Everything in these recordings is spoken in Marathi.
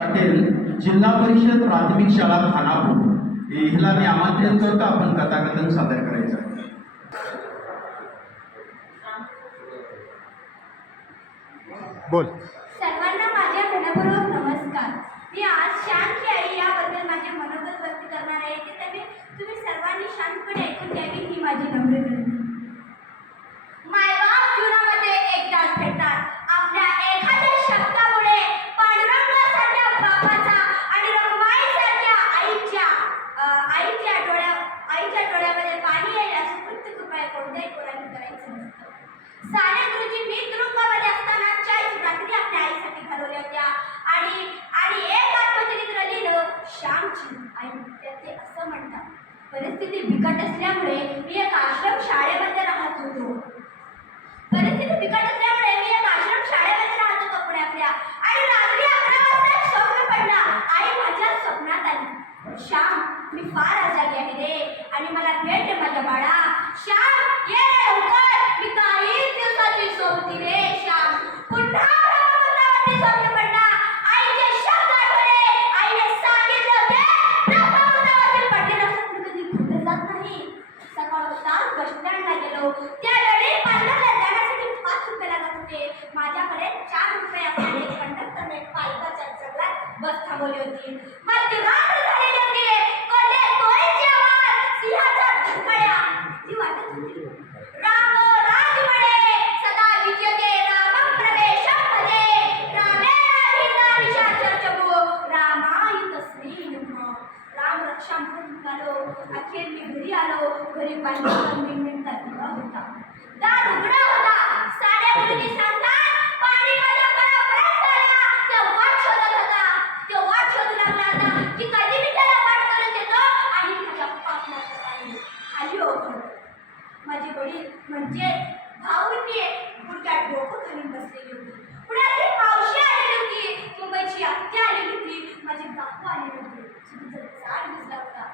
पाटील जिल्हा परिषद प्राथमिक शाळा खानापूर. हिला मी आमंत्रित करतो आपण कथाकथन सादर करायचं आहे. बोल. सर्वांना माझ्या मनपूर्वक नमस्कार. मी आज शांत आई याबद्दल माझे मनोगत व्यक्त करणार आहे. ते तुम्ही सर्वांनी शांतपणे ऐकून द्यावी ही माझी नम्र कोणत्याही पोरांनी करायचं नसतं. साने गुरुजी मी तुरुंगामध्ये असताना चाळीस रात्री आपल्या आईसाठी घालवल्या होत्या. आणि आणि एक आत्मचरित्र लिहिलं श्यामची आई त्याचे ते असं म्हणतात परिस्थिती बिकट असल्यामुळे मी एक आश्रम शाळेमध्ये राहत होतो. परिस्थिती बिकट असल्यामुळे मी एक आश्रम शाळेमध्ये राहत होतो पुण्यातल्या. आणि रात्री अकरा वाजता स्वप्न पडला. आई माझ्या स्वप्नात आली. श्याम मी फार आजारी आहे रे. आणि मला भेट दे माझ्या बाळा. श्याम ये रे लवकर. मी काही दिवसाची सोबती रे श्याम. पुन्हा ब्रह्मपुत्रावरती स्वप्न पडला. आईचे शब्द आठवले. आईने सांगितले होते पडलेलं स्वप्न कधी खोटं जात नाही. सकाळ होताच बस स्टँडला गेलो. त्यावेळी पार्लरला जाण्यासाठी पाच रुपये लागत होते. माझ्याकडे चार रुपये असल्याने कंडक्टरने पायथ्याच्या जंगलात बस थांबवली होती. मग तेव्हा निघालो अखेर मी घरी आलो घरी पाहिजे दोन मिनिटात दिवा होता दार उघडा होता साड्या मुली माझे वडील म्हणजे भाऊंनी गुडघ्यात डोकं घालून बसलेली होती. पुण्यातली मावशी आलेली होती. मुंबईची आत्या आलेली होती. माझे बापू आले होते. चुलीचा चाड दिसला होता.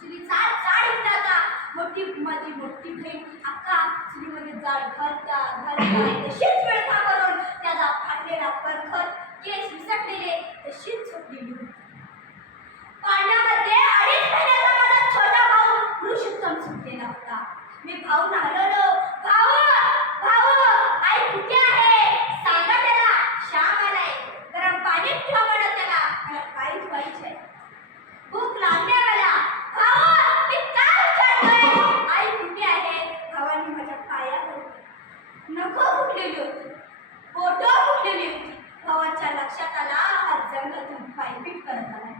चुलीचा चाड दिसला होता. मोठी माझी मोठी बहीण अक्का चुलीमध्ये जाळ घालता घालता. तशीच वेळ का करून त्याचा फाटलेला परखर केस विसटलेले तशीच झोपलेली होती. पाण्यामध्ये पडली नको फुटलेली होती फोटो फुटलेली होती भावाच्या लक्षात आला हा जंगलातून पायपीट करत आला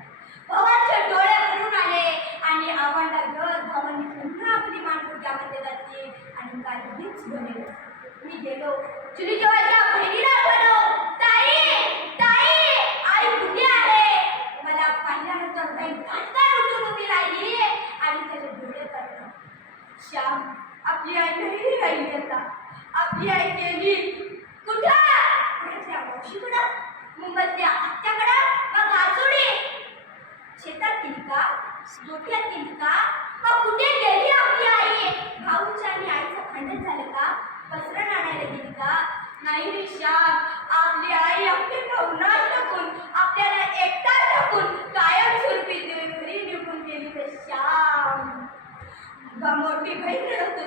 भावाचे डोळ्या भरून आले आणि आव्हाडा घर भावांनी पुन्हा आपली मान गुडघ्यामध्ये घातली आणि काहीच बनले मी गेलो. चुली जेव्हाच्या बहिणीला आठवलो ताई ताई आई कुठे आहे? मला पाहिल्यानंतर बहीण फटकन उठून उभी राहिली आणि त्याचे डोळे पडले. श्याम आपली आई नाही राहिली आता. आपली आई गेली कुठं? पुण्यातल्या मावशीकडं मुंबईतल्या आत्याकडं. मग आजोडे. शेतात गेली का? डोक्यात गेली का? मग कुठे गेली आपली आई? भाऊच्या आणि आईचं खंडन झालं का? पसरण आणायला गेली का? नाही रे आपली आई आपली भावना टाकून आपल्याला एकटा टाकून कायम स्वरूपी घरी निघून गेली तर श्याम. बा मोठी बहीण